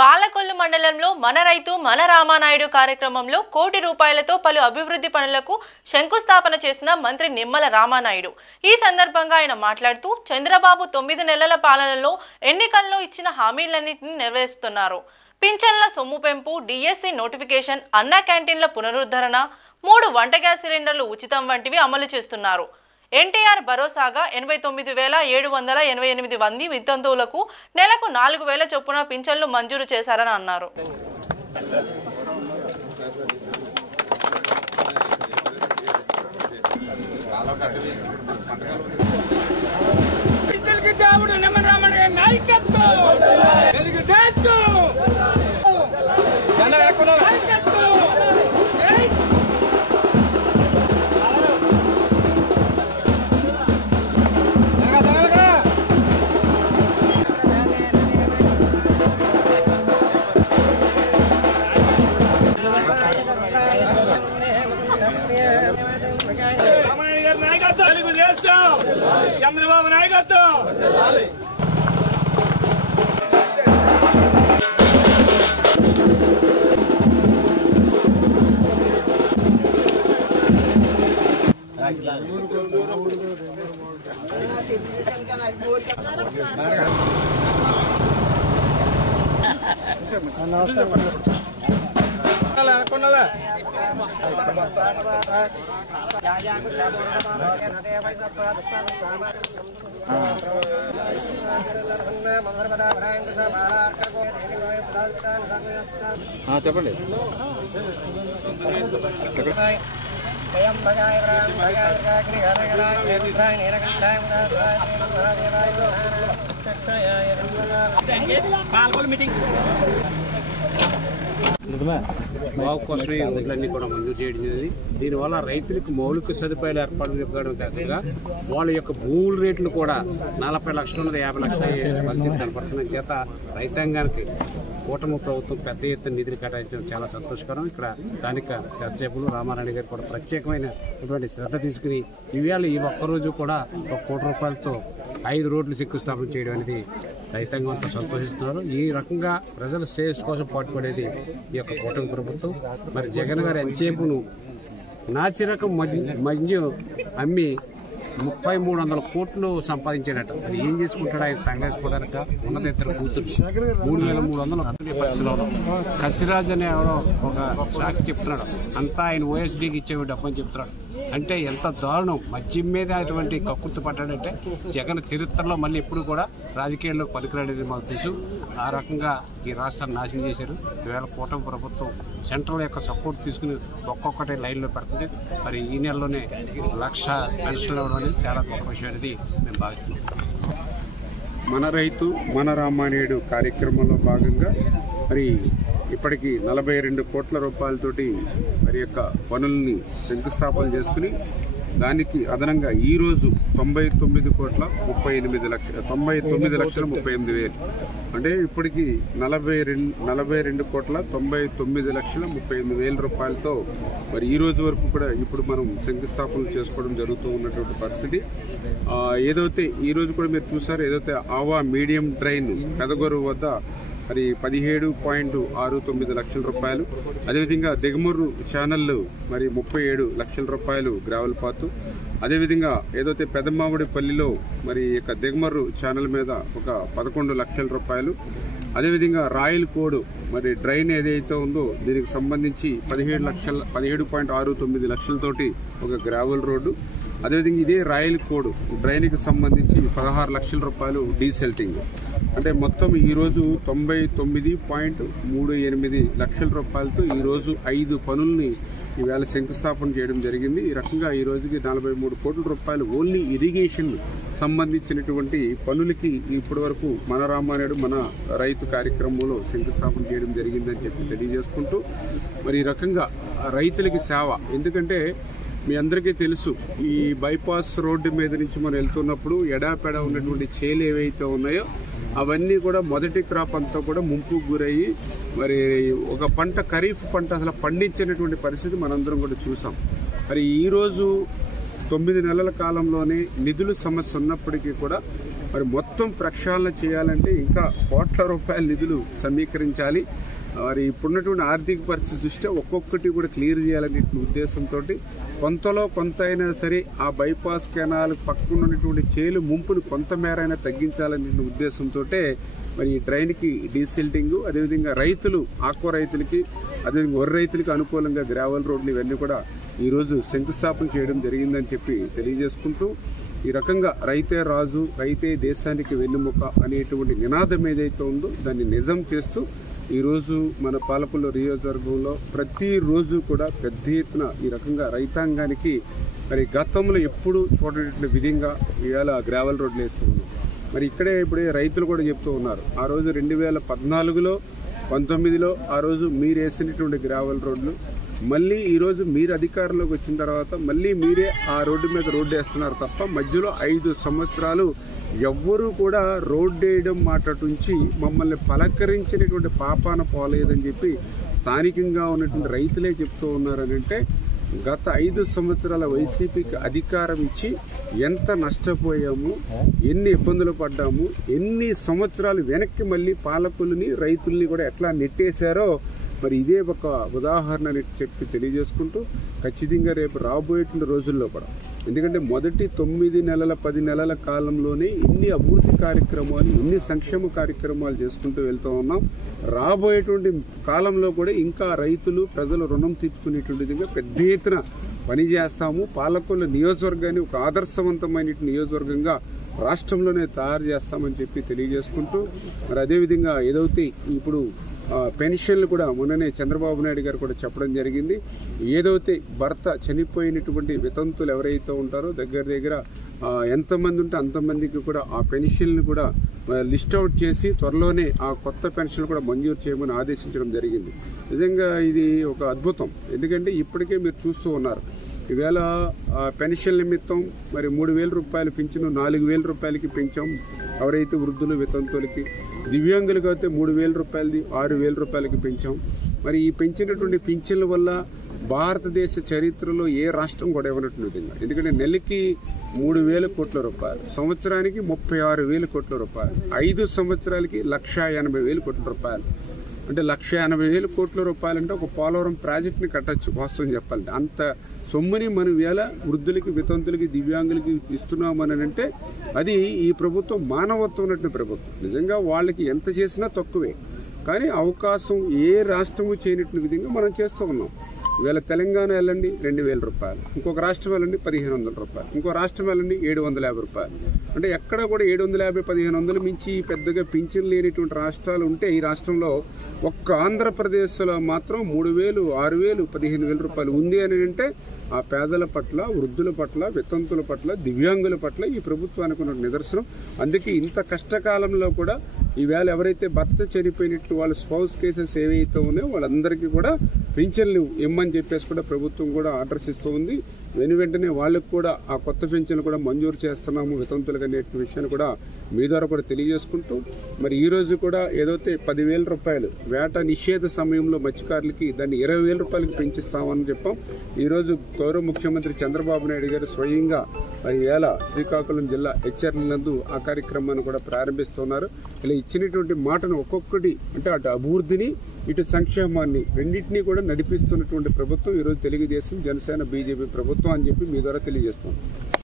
పాలకొల్లు మండలంలో మన రైతు మన రామానాయుడు కార్యక్రమంలో కోటి రూపాయలతో పలు అభివృద్ధి పనులకు శంకుస్థాపన చేసిన మంత్రి నిమ్మల రామానాయుడు. ఈ సందర్భంగా ఆయన మాట్లాడుతూ చంద్రబాబు 9 నెలల పాలనలో ఎన్నికల్లో ఇచ్చిన హామీలన్నింటినీ నెరవేరుస్తున్నారు. పింఛన్ల సొమ్ము పెంపు, డిఎస్సి నోటిఫికేషన్, అన్న క్యాంటీన్ల పునరుద్ధరణ, 3 వంట గ్యాస్ సిలిండర్లు ఉచితం వంటివి అమలు చేస్తున్నారు. ఎన్టీఆర్ భరోసాగా 89,788 మంది వితంతువులకు నెలకు 4,000 చొప్పున పింఛన్లు మంజూరు చేశారని అన్నారు. చంద్రబాబు నాయకత్వం చెప్పండి. బాగు కోసమే ఈ రోడ్లన్నీ కూడా మంజూరు చేయడం జరిగింది. దీనివల్ల రైతులకు మౌలిక సదుపాయాలు ఏర్పాటు చేయడం కాకుండా వాళ్ళ యొక్క భూముల రేట్లు కూడా 40 లక్షలు ఉన్నది 50 లక్షల పరిస్థితి కనపడుతున్న చేత రైతాంగానికి కూటమి ప్రభుత్వం పెద్ద ఎత్తున నిధులు కేటాయించడం చాలా సంతోషకరం. ఇక్కడ స్థానిక శాస్త్రజ్ఞులు రామారాయుడు గారు కూడా ప్రత్యేకమైనటువంటి శ్రద్ధ తీసుకుని ఇవాళ ఈ ఒక్కరోజు కూడా 1 కోటి రూపాయలతో 5 రోడ్లు శంకుస్థాపన చేయడం అనేది రైతాంగం అంతా సంతోషిస్తున్నారు. ఈ రకంగా ప్రజల శ్రేయస్సు కోసం పాటుపడేది ఈ యొక్క కూటమి ప్రభుత్వం. మరి జగన్ గారి ఎంతసేపును నాసిరకం మద్యం అమ్మి 3,300 కోట్లు సంపాదించాడట. అది ఏం చేసుకుంటాడు ఆయన తగలేసుకోవడానిక? ఉన్నత ఇద్దరు కూతురు 3,300 కసిరాజ్ అనే ఎవరో ఒక సాక్షి చెప్తున్నాడు, అంతా ఆయన ఓఎస్డీకి ఇచ్చేవి డబ్బని చెప్తున్నాడు. అంటే ఎంత దారుణం! మద్యం మీద అటువంటి కక్కుర్తి పడ్డాడంటే జగన్ చరిత్రలో మళ్ళీ ఎప్పుడు కూడా రాజకీయాల్లో పనికిరాడేది మాకు తెలుసు. ఆ రకంగా ఈ రాష్ట్రాన్ని నాశనం చేశారు. ఈవేళ కూటమి ప్రభుత్వం సెంట్రల్ యొక్క సపోర్ట్ తీసుకుని ఒక్కొక్కటి లైన్లో పెడుతుంది. మరి ఈ నెలలోనే 1,00,000 పెన్షన్లు ఇవ్వడం అనేది చాలా గొప్ప విషయం అనేది మేము భావిస్తున్నాం. మన రైతు మన రామానాయుడు కార్యక్రమంలో భాగంగా మరి ఇప్పటికీ 42 కోట్ల రూపాయలతోటి మరి యొక్క పనుల్ని శంకుస్థాపన చేసుకుని దానికి అదనంగా ఈ రోజు 99,38,38,38,038 అంటే ఇప్పటికి 42,99,38,38,000 రూపాయలతో మరి ఈ రోజు వరకు కూడా ఇప్పుడు మనం శంకుస్థాపనలు చేసుకోవడం జరుగుతూ ఉన్నటువంటి పరిస్థితి. ఏదైతే ఈ రోజు కూడా మీరు చూసారు, ఏదైతే ఆవా మీడియం డ్రైన్ పెదగొరు వద్ద మరి 17.69 లక్షల రూపాయలు, అదేవిధంగా దిగమర్రు ఛానల్ మరి 37 లక్షల రూపాయలు గ్రావెల్ పాతు, అదేవిధంగా ఏదైతే పెదమామిడిపల్లిలో మరి ఇక దిగమర్రు ఛానల్ మీద ఒక 11 లక్షల రూపాయలు, అదేవిధంగా రాయల్ కోడ్ మరి డ్రైన్ ఏదైతే ఉందో దీనికి సంబంధించి 17.69 లక్షలతోటి ఒక గ్రావెల్ రోడ్డు, అదేవిధంగా ఇదే రాయల్ కోడ్ డ్రైన్కి సంబంధించి 16 లక్షల రూపాయలు డీసెల్టింగ్. అంటే మొత్తం ఈరోజు 99.38 లక్షల రూపాయలతో ఈరోజు 5 పనుల్ని ఈవేళ శంకుస్థాపన చేయడం జరిగింది. ఈ రకంగా ఈ రోజుకి 43 కోట్ల రూపాయలు ఓన్లీ ఇరిగేషన్ సంబంధించినటువంటి పనులకి ఇప్పటి వరకు మన రామానాయుడు మన రైతు కార్యక్రమంలో శంకుస్థాపన చేయడం జరిగిందని చెప్పి తెలియజేసుకుంటూ మరి ఈ రకంగా రైతులకి సేవ. ఎందుకంటే మీ అందరికీ తెలుసు, ఈ బైపాస్ రోడ్డు మీద నుంచి మనం వెళ్తున్నప్పుడు ఎడాపెడా ఉన్నటువంటి చేలు ఏవైతే ఉన్నాయో అవన్నీ కూడా మొదటి క్రాప్ అంతా కూడా ముంపుకు గురయ్యి మరి ఒక పంట ఖరీఫ్ పంట అసలు పండించినటువంటి పరిస్థితి మనందరం కూడా చూసాం. మరి ఈరోజు 9 నెలల కాలంలోనే నిధుల సమస్య ఉన్నప్పటికీ కూడా మరి మొత్తం ప్రక్షాళన చేయాలంటే ఇంకా కోట్ల రూపాయల నిధులు సమీకరించాలి. మరి ఇప్పుడున్నటువంటి ఆర్థిక పరిస్థితి దృష్ట్యా ఒక్కొక్కటి కూడా క్లియర్ చేయాలనే ఉద్దేశంతో కొంతలో కొంత అయినా సరే ఆ బైపాస్ కెనాల్ పక్కన ఉన్నటువంటి చేలు ముంపును కొంతమేరైనా తగ్గించాలనే ఉద్దేశంతో మరి ఈ డ్రైన్కి డీసిల్టింగ్, అదేవిధంగా రైతులు, ఆక్వా రైతులకి, అదేవిధంగా వరి రైతులకి అనుకూలంగా గ్రావెల్ రోడ్లు ఇవన్నీ కూడా ఈరోజు శంకుస్థాపన చేయడం జరిగిందని చెప్పి తెలియజేసుకుంటూ, ఈ రకంగా రైతే రాజు, రైతే దేశానికి వెన్నెముక అనేటువంటి నినాదం ఏదైతే ఉందో దాన్ని నిజం చేస్తూ ఈరోజు మన పాలకొల్లు నియోజకవర్గంలో ప్రతిరోజు కూడా పెద్ద ఎత్తున ఈ రకంగా రైతాంగానికి మరి గతంలో ఎప్పుడు చూడనటువంటి విధంగా ఇవాళ గ్రావెల్ రోడ్లు వేస్తూ ఉన్నాం. మరి ఇక్కడే ఇప్పుడే రైతులు కూడా చెప్తూ ఉన్నారు, ఆ రోజు 2014లో 19లో ఆ రోజు మీరు వేసినటువంటి గ్రావెల్ రోడ్లు మళ్ళీ ఈరోజు మీరు అధికారంలోకి వచ్చిన తర్వాత మళ్ళీ మీరే ఆ రోడ్డు మీద రోడ్డు వేస్తున్నారు తప్ప మధ్యలో 5 సంవత్సరాలు ఎవ్వరూ కూడా రోడ్డు వేయడం మాటటుంచి మమ్మల్ని పలకరించినటువంటి పాపాన పోలేదని చెప్పి స్థానికంగా ఉన్నటువంటి రైతులే చెప్తూ ఉన్నారనంటే, గత 5 సంవత్సరాల వైసీపీకి అధికారం ఇచ్చి ఎంత నష్టపోయాము, ఎన్ని ఇబ్బందులు పడ్డాము, ఎన్ని సంవత్సరాలు వెనక్కి మళ్ళీ పాలకుల్ని, రైతుల్ని కూడా ఎట్లా నెట్టేశారో మరి ఇదే ఒక ఉదాహరణ చెప్పి తెలియజేసుకుంటూ, ఖచ్చితంగా రేపు రాబోయేటువంటి రోజుల్లో కూడా, ఎందుకంటే మొదటి 9 నెలల 10 నెలల కాలంలోనే ఇన్ని అభివృద్ధి కార్యక్రమాలు, ఇన్ని సంక్షేమ కార్యక్రమాలు చేసుకుంటూ వెళ్తూ ఉన్నాం. రాబోయేటువంటి కాలంలో కూడా ఇంకా రైతులు, ప్రజలు రుణం తీర్చుకునేటువంటి విధంగా పెద్ద ఎత్తున పనిచేస్తాము. పాలకొల్లు నియోజకవర్గాన్ని ఒక ఆదర్శవంతమైన నియోజకవర్గంగా రాష్ట్రంలోనే తయారు చేస్తామని చెప్పి తెలియజేసుకుంటూ, మరి అదేవిధంగా ఏదైతే ఇప్పుడు పెన్షన్లు కూడా మొన్ననే చంద్రబాబు నాయుడు గారు కూడా చెప్పడం జరిగింది. ఏదైతే భర్త చనిపోయినటువంటి వితంతులు ఎవరైతే ఉంటారో దగ్గర ఎంతమంది ఉంటే అంతమందికి కూడా ఆ పెన్షన్లు కూడా లిస్ట్ అవుట్ చేసి త్వరలోనే ఆ కొత్త పెన్షన్లు కూడా మంజూరు చేయమని ఆదేశించడం జరిగింది. నిజంగా ఇది ఒక అద్భుతం. ఎందుకంటే ఇప్పటికే మీరు చూస్తూ ఉన్నారు, ఈవేళ పెన్షన్ నిమిత్తం మరి 3,000 రూపాయలు పింఛను 4,000 రూపాయలకి పెంచాం ఎవరైతే వృద్ధులు, వితంతులకి. దివ్యాంగులకు అయితే 3,000 రూపాయలది 6,000 రూపాయలకి పెంచాం. మరి ఈ పెంచినటువంటి పింఛన్ల వల్ల భారతదేశ చరిత్రలో ఏ రాష్ట్రం కూడా ఇవ్వనట్టు విధంగా, ఎందుకంటే నెలకి 3,000 కోట్ల రూపాయలు, సంవత్సరానికి 36,000 కోట్ల రూపాయలు, 5 సంవత్సరాలకి 1,80,000 కోట్ల రూపాయలు. అంటే 1,80,000 కోట్ల రూపాయలు అంటే ఒక పోలవరం ప్రాజెక్టుని కట్టచ్చు వాస్తవం చెప్పాలంటే. అంత సొమ్ముని మనం వేళ వృద్ధులకి, వితంతులకి, దివ్యాంగులకి ఇస్తున్నామని అంటే అది ఈ ప్రభుత్వం మానవత్వం ఉన్నటువంటి ప్రభుత్వం. నిజంగా వాళ్ళకి ఎంత చేసినా తక్కువే, కానీ అవకాశం ఏ రాష్ట్రము చేయనటువంటి విధంగా మనం చేస్తూ ఉన్నాం. ఇవాళ తెలంగాణ వెళ్ళండి 2,000 రూపాయలు, ఇంకొక రాష్ట్రం వెళ్ళండి 1,500 రూపాయలు, ఇంకో రాష్ట్రం వెళ్ళండి 750 రూపాయలు. అంటే ఎక్కడ కూడా 750, 1,500 మించి పెద్దగా పింఛన్ లేనిటువంటి రాష్ట్రాలు ఉంటే ఈ రాష్ట్రంలో ఒక్క ఆంధ్రప్రదేశ్లో మాత్రం 3,000, 6,000, 15,000 రూపాయలు ఉంది అని అంటే ఆ పేదల పట్ల, వృద్ధుల పట్ల, వితంతుల పట్ల, దివ్యాంగుల పట్ల ఈ ప్రభుత్వానికి ఉన్న నిదర్శనం. అందుకే ఇంత కష్టకాలంలో కూడా ఈవేళ ఎవరైతే భర్త చనిపోయినట్లు వాళ్ళ స్పౌస్ కేసెస్ ఏవైతే ఉన్నాయో వాళ్ళందరికీ కూడా పింఛన్లు ఇమ్మని చెప్పేసి కూడా ప్రభుత్వం కూడా ఆర్డర్స్ ఇస్తూ ఉంది. వెంటనే వాళ్ళకు కూడా ఆ కొత్త పింఛన్లు కూడా మంజూరు చేస్తున్నాము వితంతులకు అనే విషయాన్ని కూడా మీ ద్వారా కూడా తెలియజేసుకుంటూ, మరి ఈ రోజు కూడా ఏదైతే 10,000 రూపాయలు వేట నిషేధ సమయంలో మత్స్యకారులకి దాన్ని 20,000 రూపాయలకి పెంచిస్తామని చెప్పాం. ఈ రోజు గౌరవ ముఖ్యమంత్రి చంద్రబాబు నాయుడు గారు స్వయంగా మరి వేళ శ్రీకాకుళం జిల్లా హెచ్చర్లందు ఆ కార్యక్రమాన్ని కూడా ప్రారంభిస్తున్నారు. ఇలా ఇచ్చినటువంటి మాటను ఒక్కొక్కటి అంటే అటు అభివృద్ధిని, ఇటు సంక్షేమాన్ని రెండింటినీ కూడా నడిపిస్తున్నటువంటి ప్రభుత్వం ఈరోజు తెలుగుదేశం, జనసేన, బీజేపీ ప్రభుత్వం అని చెప్పి మీ ద్వారా తెలియజేస్తున్నాం.